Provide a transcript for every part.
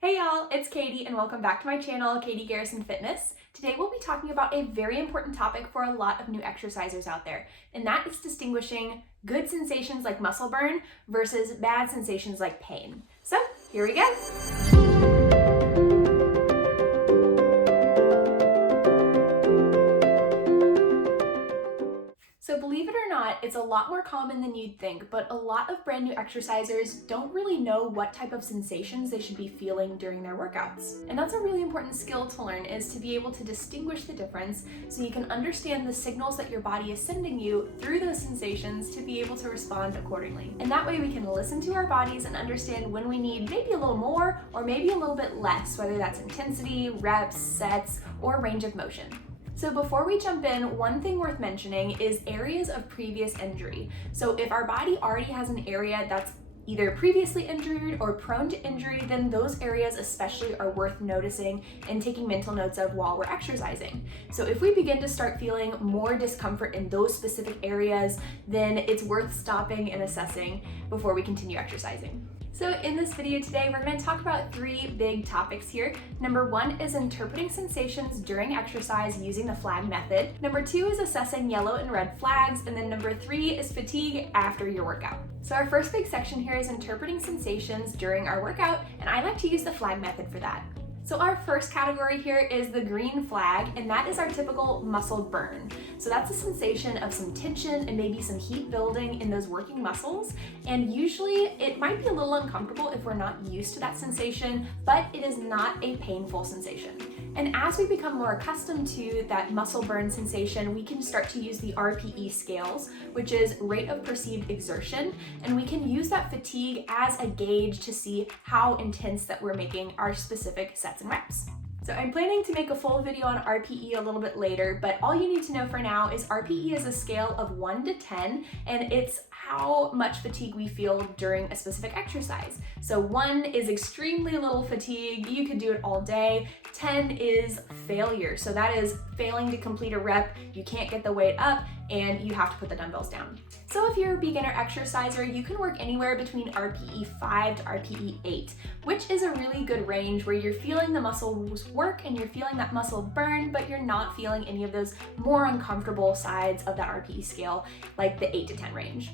Hey y'all, it's Katie and welcome back to my channel, Katie Garrison Fitness. Today we'll be talking about a very important topic for a lot of new exercisers out there, and that is distinguishing good sensations like muscle burn versus bad sensations like pain. So here we go. So believe it or not, it's a lot more common than you'd think, but a lot of brand new exercisers don't really know what type of sensations they should be feeling during their workouts. And that's a really important skill to learn, is to be able to distinguish the difference so you can understand the signals that your body is sending you through those sensations to be able to respond accordingly. And that way we can listen to our bodies and understand when we need maybe a little more or maybe a little bit less, whether that's intensity, reps, sets, or range of motion. So before we jump in, one thing worth mentioning is areas of previous injury. So if our body already has an area that's either previously injured or prone to injury, then those areas especially are worth noticing and taking mental notes of while we're exercising. So if we begin to start feeling more discomfort in those specific areas, then it's worth stopping and assessing before we continue exercising. So in this video today, we're going to talk about three big topics here. Number one is interpreting sensations during exercise using the flag method. Number two is assessing yellow and red flags. And then number three is fatigue after your workout. So our first big section here is interpreting sensations during our workout, and I like to use the flag method for that. So our first category here is the green flag, and that is our typical muscle burn. So that's a sensation of some tension and maybe some heat building in those working muscles. And usually it might be a little uncomfortable if we're not used to that sensation, but it is not a painful sensation. And as we become more accustomed to that muscle burn sensation, we can start to use the RPE scales, which is rate of perceived exertion. And we can use that fatigue as a gauge to see how intense that we're making our specific sets and reps. So I'm planning to make a full video on RPE a little bit later, but all you need to know for now is RPE is a scale of 1 to 10, and it's how much fatigue we feel during a specific exercise. So 1 is extremely little fatigue, you could do it all day. 10 is failure, so that is failing to complete a rep, you can't get the weight up, and you have to put the dumbbells down. So if you're a beginner exerciser, you can work anywhere between RPE 5 to RPE 8, which is a really good range where you're feeling the muscles work and you're feeling that muscle burn, but you're not feeling any of those more uncomfortable sides of that RPE scale, like the 8 to 10 range.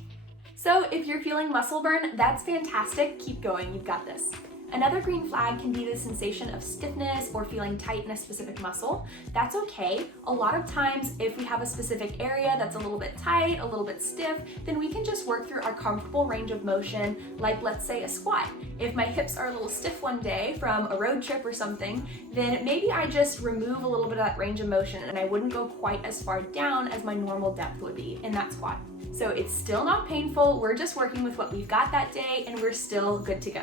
So if you're feeling muscle burn, that's fantastic. Keep going, you've got this. Another green flag can be the sensation of stiffness or feeling tight in a specific muscle. That's okay. A lot of times, if we have a specific area that's a little bit tight, a little bit stiff, then we can just work through our comfortable range of motion, like let's say a squat. If my hips are a little stiff one day from a road trip or something, then maybe I just remove a little bit of that range of motion and I wouldn't go quite as far down as my normal depth would be in that squat. So it's still not painful, we're just working with what we've got that day and we're still good to go.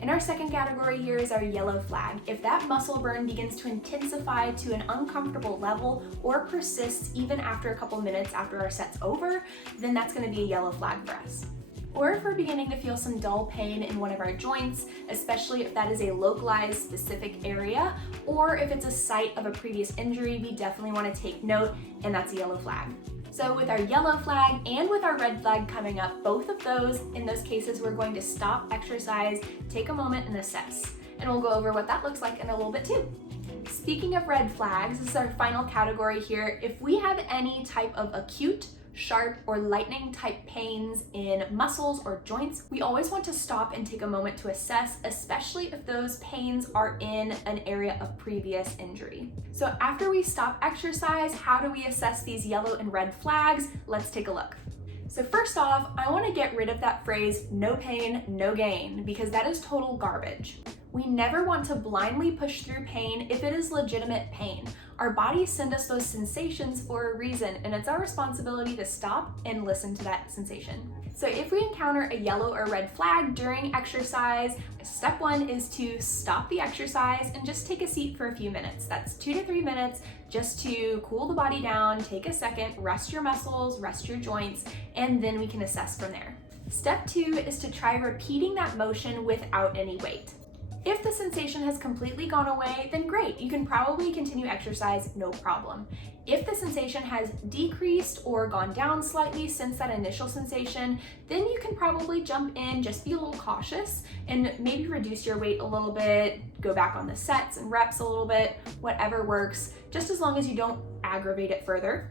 And our second category here is our yellow flag. If that muscle burn begins to intensify to an uncomfortable level or persists even after a couple minutes after our set's over, then that's going to be a yellow flag for us. Or if we're beginning to feel some dull pain in one of our joints, especially if that is a localized specific area, or if it's a site of a previous injury, we definitely want to take note, and that's a yellow flag. So with our yellow flag and with our red flag coming up, both of those, in those cases, we're going to stop exercise, take a moment and assess. And we'll go over what that looks like in a little bit too. Speaking of red flags, this is our final category here. If we have any type of acute, sharp, or lightning type pains in muscles or joints, we always want to stop and take a moment to assess, especially if those pains are in an area of previous injury. So after we stop exercise, how do we assess these yellow and red flags? Let's take a look. So first off, I want to get rid of that phrase, no pain, no gain, because that is total garbage. We never want to blindly push through pain if it is legitimate pain. Our bodies send us those sensations for a reason, and it's our responsibility to stop and listen to that sensation. So if we encounter a yellow or red flag during exercise, step one is to stop the exercise and just take a seat for a few minutes. That's 2 to 3 minutes just to cool the body down, take a second, rest your muscles, rest your joints, and then we can assess from there. Step two is to try repeating that motion without any weight. If the sensation has completely gone away, then great, you can probably continue exercise, no problem. If the sensation has decreased or gone down slightly since that initial sensation, then you can probably jump in, just be a little cautious and maybe reduce your weight a little bit, go back on the sets and reps a little bit, whatever works, just as long as you don't aggravate it further.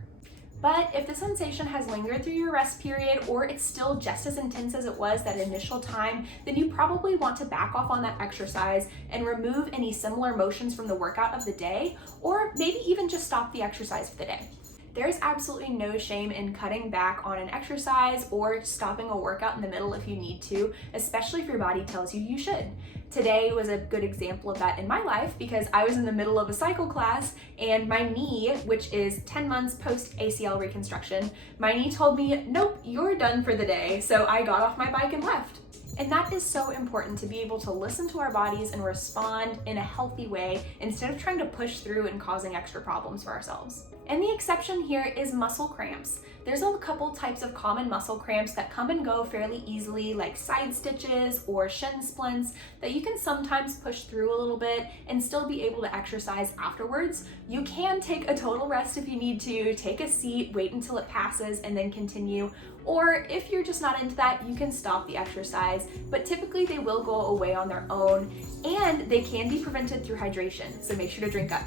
But if the sensation has lingered through your rest period or it's still just as intense as it was that initial time, then you probably want to back off on that exercise and remove any similar motions from the workout of the day, or maybe even just stop the exercise for the day. There's absolutely no shame in cutting back on an exercise or stopping a workout in the middle if you need to, especially if your body tells you you should. Today was a good example of that in my life because I was in the middle of a cycle class and my knee, which is 10 months post ACL reconstruction, my knee told me, nope, you're done for the day. So I got off my bike and left. And that is so important, to be able to listen to our bodies and respond in a healthy way instead of trying to push through and causing extra problems for ourselves. And the exception here is muscle cramps. There's a couple types of common muscle cramps that come and go fairly easily, like side stitches or shin splints, that you can sometimes push through a little bit and still be able to exercise afterwards. You can take a total rest if you need to, take a seat, wait until it passes, and then continue. Or if you're just not into that, you can stop the exercise, but typically they will go away on their own, and they can be prevented through hydration, so make sure to drink up.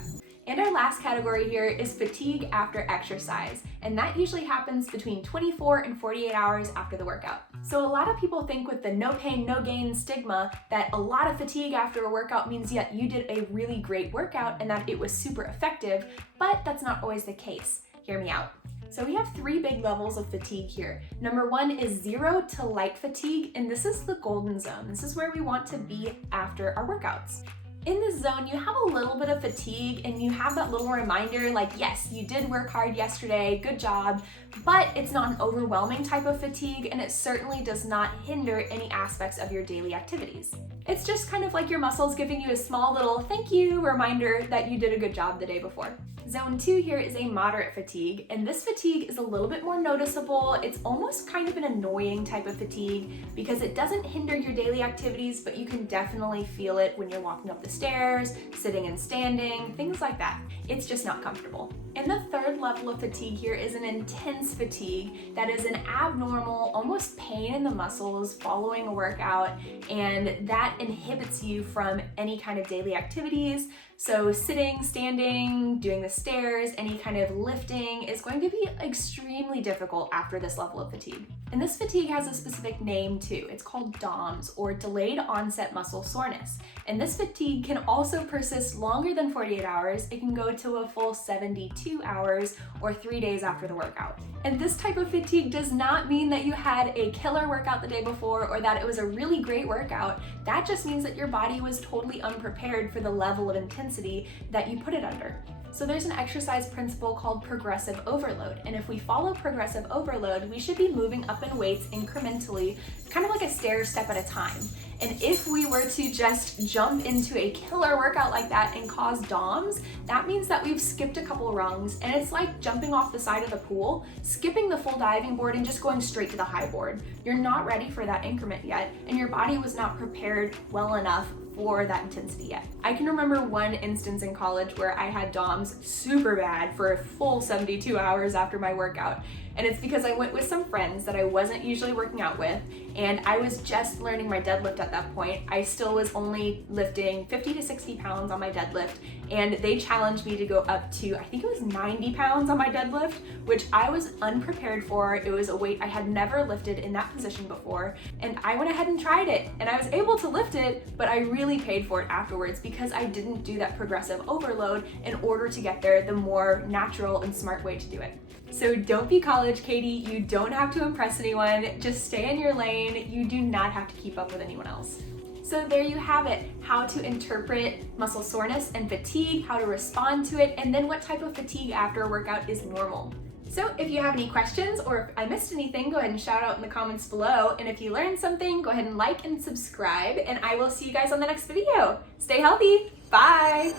And our last category here is fatigue after exercise, and that usually happens between 24 and 48 hours after the workout. So a lot of people think with the no pain, no gain stigma that a lot of fatigue after a workout means that you did a really great workout and that it was super effective, but that's not always the case. Hear me out. So we have 3 big levels of fatigue here. Number 1 is 0 to light fatigue, and this is the golden zone. This is where we want to be after our workouts. In this zone, you have a little bit of fatigue and you have that little reminder like, yes, you did work hard yesterday, good job, but it's not an overwhelming type of fatigue and it certainly does not hinder any aspects of your daily activities. It's just kind of like your muscles giving you a small little thank you reminder that you did a good job the day before. Zone 2 here is a moderate fatigue, and this fatigue is a little bit more noticeable. It's almost kind of an annoying type of fatigue because it doesn't hinder your daily activities, but you can definitely feel it when you're walking up the stairs, sitting and standing, things like that. It's just not comfortable. And the 3rd level of fatigue here is an intense fatigue that is an abnormal, almost pain in the muscles following a workout, and that inhibits you from any kind of daily activities. So sitting, standing, doing the stairs, any kind of lifting is going to be extremely difficult after this level of fatigue. And this fatigue has a specific name too. It's called DOMS, or delayed onset muscle soreness. And this fatigue can also persist longer than 48 hours. It can go to a full 72 hours or 3 days after the workout. And this type of fatigue does not mean that you had a killer workout the day before or that it was a really great workout. That just means that your body was totally unprepared for the level of intensity that you put it under. So there's an exercise principle called progressive overload. And if we follow progressive overload, we should be moving up in weights incrementally, kind of like a stair step at a time. And if we were to just jump into a killer workout like that and cause DOMS, that means that we've skipped a couple rungs, and it's like jumping off the side of the pool, skipping the full diving board and just going straight to the high board. You're not ready for that increment yet, and your body was not prepared well enough for that intensity yet. I can remember one instance in college where I had DOMS super bad for a full 72 hours after my workout. And it's because I went with some friends that I wasn't usually working out with, and I was just learning my deadlift at that point. I still was only lifting 50 to 60 pounds on my deadlift, and they challenged me to go up to, I think it was 90 pounds on my deadlift, which I was unprepared for. It was a weight I had never lifted in that position before, and I went ahead and tried it, and I was able to lift it, but I really paid for it afterwards because I didn't do that progressive overload in order to get there the more natural and smart way to do it. So don't be college Katie, you don't have to impress anyone, just stay in your lane, you do not have to keep up with anyone else. So there you have it, how to interpret muscle soreness and fatigue, how to respond to it, and then what type of fatigue after a workout is normal. So if you have any questions or if I missed anything, go ahead and shout out in the comments below. And if you learned something, go ahead and like and subscribe, and I will see you guys on the next video. Stay healthy, bye!